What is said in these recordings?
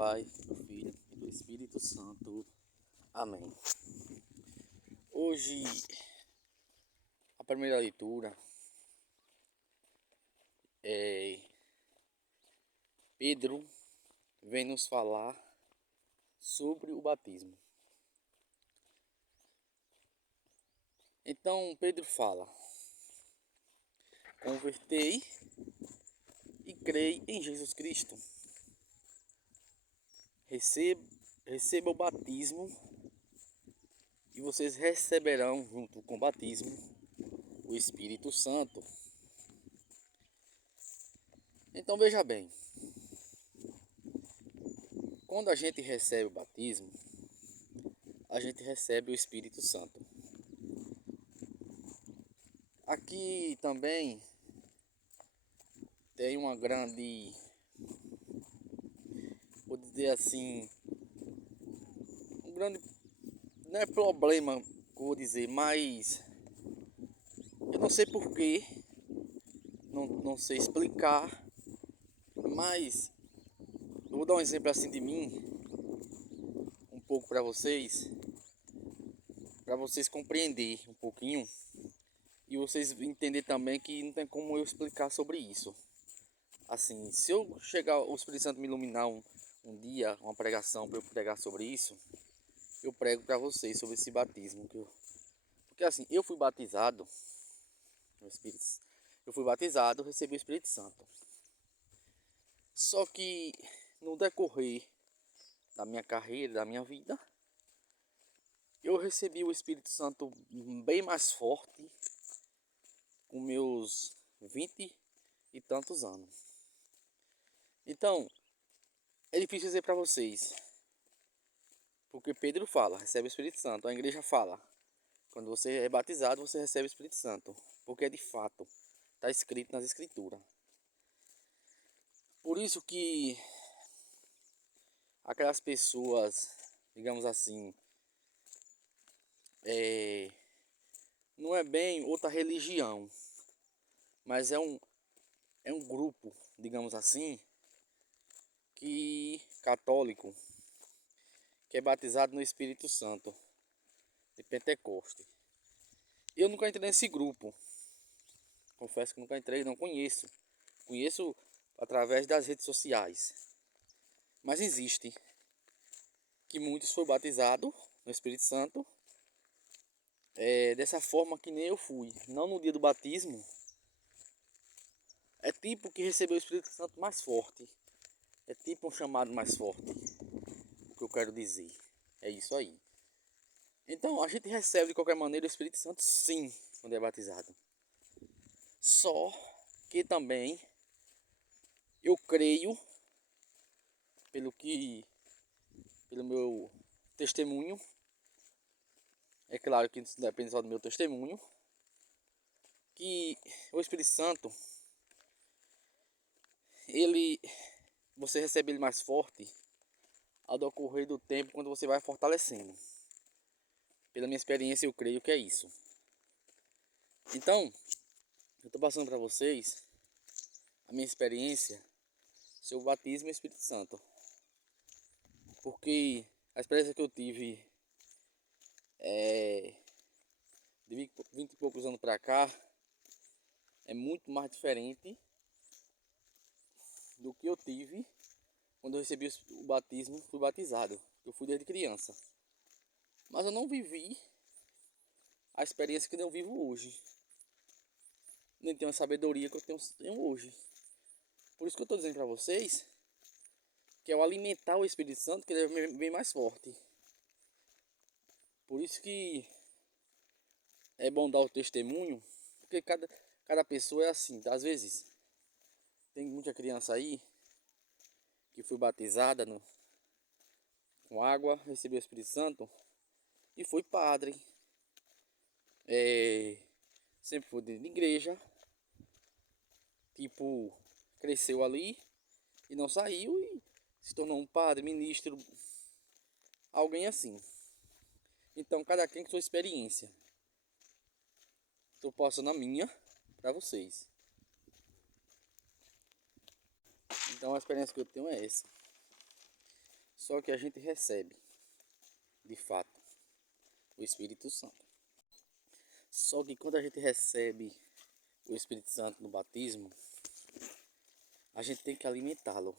Pai, do Filho e do Espírito Santo. Amém. Hoje, a primeira leitura é Pedro vem nos falar sobre o batismo. Então, Pedro fala: convertei e crei em Jesus Cristo. Receba o batismo e vocês receberão, junto com o batismo, o Espírito Santo. Então veja bem, quando a gente recebe o batismo, a gente recebe o Espírito Santo. Aqui também tem uma grande, vou dizer assim, um grande, não é problema que eu vou dizer, mas eu não sei porquê, não sei explicar, mas eu vou dar um exemplo assim de mim, um pouco para vocês compreender um pouquinho e vocês entender também que não tem como eu explicar sobre isso. Assim, se eu chegar, o Espírito Santo me iluminar um dia, uma pregação para eu pregar sobre isso, eu prego para vocês sobre esse batismo. Porque assim, eu fui batizado no Espírito, eu fui batizado, recebi o Espírito Santo. Só que no decorrer da minha carreira, da minha vida, eu recebi o Espírito Santo bem mais forte com meus 20 e tantos anos. Então, é difícil dizer para vocês, porque Pedro fala, recebe o Espírito Santo. A igreja fala, quando você é batizado, você recebe o Espírito Santo, porque é de fato, está escrito nas Escrituras. Por isso que aquelas pessoas, digamos assim, não é bem outra religião, mas é um grupo, digamos assim, que católico, que é batizado no Espírito Santo, de Pentecoste. Eu nunca entrei nesse grupo, confesso que nunca entrei, não conheço. Conheço através das redes sociais, mas existe que muitos foram batizados no Espírito Santo dessa forma que nem eu fui, não no dia do batismo. É tipo que recebeu o Espírito Santo mais forte, é tipo um chamado mais forte, o que eu quero dizer, é isso aí. Então a gente recebe de qualquer maneira o Espírito Santo sim, quando é batizado. Só que também eu creio, pelo meu testemunho, é claro que isso depende só do meu testemunho, que o Espírito Santo, você recebe ele mais forte ao decorrer do tempo, quando você vai fortalecendo. Pela minha experiência, eu creio que é isso. Então, eu estou passando para vocês a minha experiência sobre o batismo e o Espírito Santo. Porque a experiência que eu tive de 20 e poucos anos para cá é muito mais diferente do que eu tive quando eu recebi o batismo, fui batizado. Eu fui desde criança. Mas eu não vivi a experiência que eu vivo hoje. Nem tenho a sabedoria que eu tenho hoje. Por isso que eu estou dizendo para vocês que é o alimentar o Espírito Santo que ele vem mais forte. Por isso que é bom dar o testemunho, porque cada pessoa é assim. Às vezes tem muita criança aí que foi batizada com água, recebeu o Espírito Santo e foi padre. Sempre foi dentro de igreja, tipo, cresceu ali e não saiu e se tornou um padre, ministro, alguém assim. Então cada quem com sua experiência. Estou passando a minha para vocês. Então a experiência que eu tenho é essa. Só que a gente recebe, de fato, o Espírito Santo. Só que quando a gente recebe o Espírito Santo no batismo, a gente tem que alimentá-lo.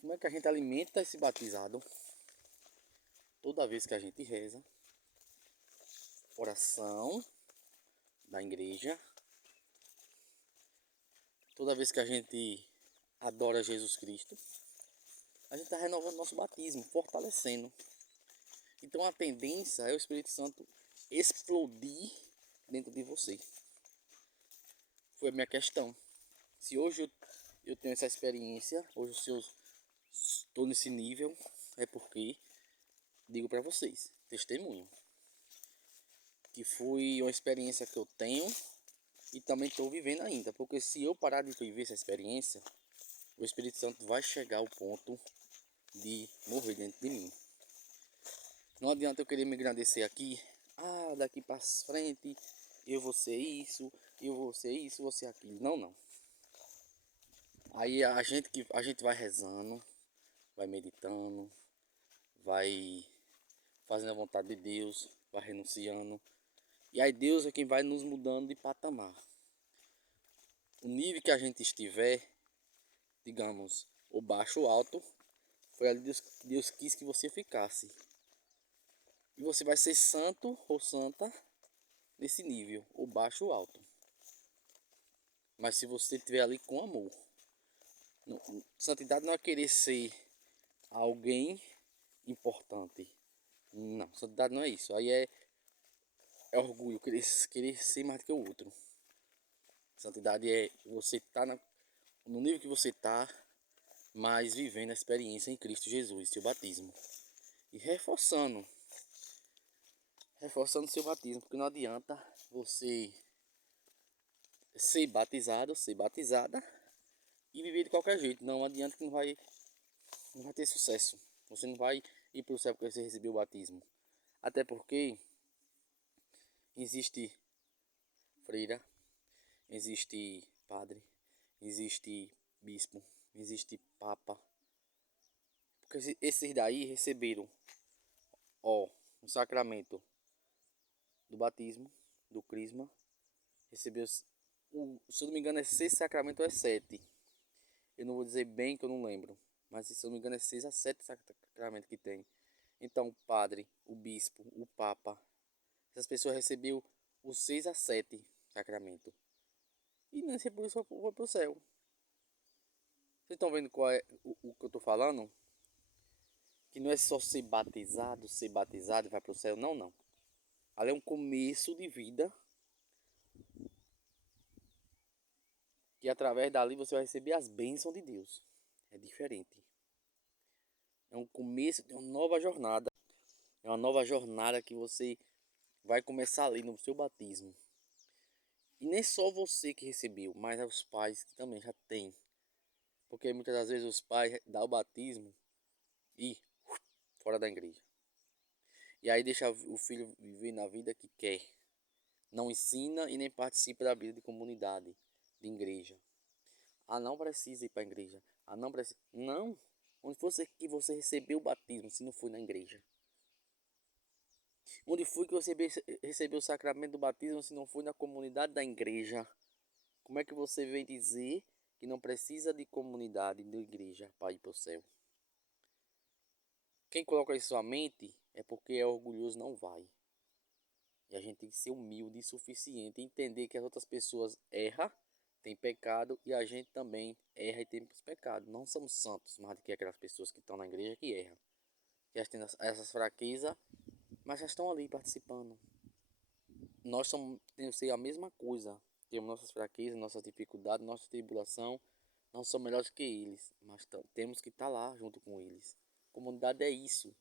Como é que a gente alimenta esse batizado? Toda vez que a gente reza, oração da igreja, toda vez que a gente adora Jesus Cristo, a gente está renovando nosso batismo, fortalecendo. Então a tendência é o Espírito Santo explodir dentro de você. Foi a minha questão. Se hoje eu tenho essa experiência, hoje se eu estou nesse nível, é porque, digo para vocês, testemunho, que foi uma experiência que eu tenho e também estou vivendo ainda. Porque se eu parar de viver essa experiência, o Espírito Santo vai chegar ao ponto de morrer dentro de mim. Não adianta eu querer me agradecer aqui, daqui para frente eu vou ser isso, vou ser aquilo. Não, não. Aí a gente vai rezando, vai meditando, vai fazendo a vontade de Deus, vai renunciando. E aí Deus é quem vai nos mudando de patamar. O nível que a gente estiver, digamos, ou baixo ou alto, foi ali Deus quis que você ficasse. E você vai ser santo ou santa nesse nível, ou baixo ou alto. Mas se você estiver ali com amor. Santidade não é querer ser alguém importante. Não, santidade não é isso. Aí é orgulho, querer ser mais do que o outro. Santidade é você estar no nível que você está, mas vivendo a experiência em Cristo Jesus, seu batismo. E reforçando seu batismo, porque não adianta você ser batizado, ser batizada e viver de qualquer jeito. Não adianta que não vai ter sucesso. Você não vai ir para o céu porque você recebeu o batismo. Até porque existe freira, existe padre, existe bispo, existe papa. Porque esses daí receberam o sacramento do batismo, do crisma. Recebeu, se eu não me engano, é 6 sacramentos ou é 7. Eu não vou dizer bem que eu não lembro. Mas se eu não me engano é 6 a 7 sacramentos que tem. Então o padre, o bispo, o papa, essas pessoas receberam os 6 a 7 sacramentos. E nem sempre por isso foi para o céu. Vocês estão vendo qual é o que eu estou falando? Que não é só ser batizado e vai para o céu. Não, não. Ali é um começo de vida. Que através dali você vai receber as bênçãos de Deus. É diferente. É um começo de uma nova jornada. É uma nova jornada que você vai começar ali no seu batismo. E nem só você que recebeu, mas os pais que também já têm. Porque muitas das vezes os pais dão o batismo e fora da igreja. E aí deixa o filho viver na vida que quer. Não ensina e nem participa da vida de comunidade, de igreja. Não precisa ir para a igreja. Não precisa. Não. Onde fosse que você recebeu o batismo, se não foi na igreja? Onde foi que você recebeu o sacramento do batismo, se não foi na comunidade da igreja? Como é que você vem dizer que não precisa de comunidade, de igreja, para ir para o céu? Quem coloca isso na sua mente é porque é orgulhoso, não vai. E a gente tem que ser humilde e suficiente, entender que as outras pessoas erram, têm pecado, e a gente também erra e tem pecado. Não somos santos mais do que aquelas pessoas que estão na igreja que erram. Que elas têm essas fraquezas, mas já estão ali participando. Nós temos que ser a mesma coisa. Temos nossas fraquezas, nossas dificuldades, nossa tribulação. Não somos melhores que eles, mas temos que estar lá junto com eles. Comunidade é isso.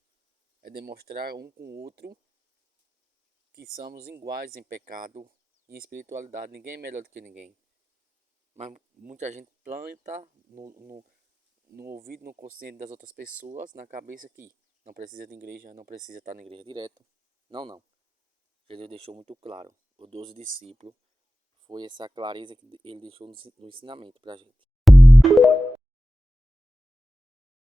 É demonstrar um com o outro que somos iguais em pecado e em espiritualidade. Ninguém é melhor do que ninguém. Mas muita gente planta no ouvido, no consciente das outras pessoas, na cabeça que não precisa de igreja, não precisa estar na igreja direto. Não, não. Jesus deixou muito claro. O 12 discípulos foi essa clareza que ele deixou no ensinamento para a gente.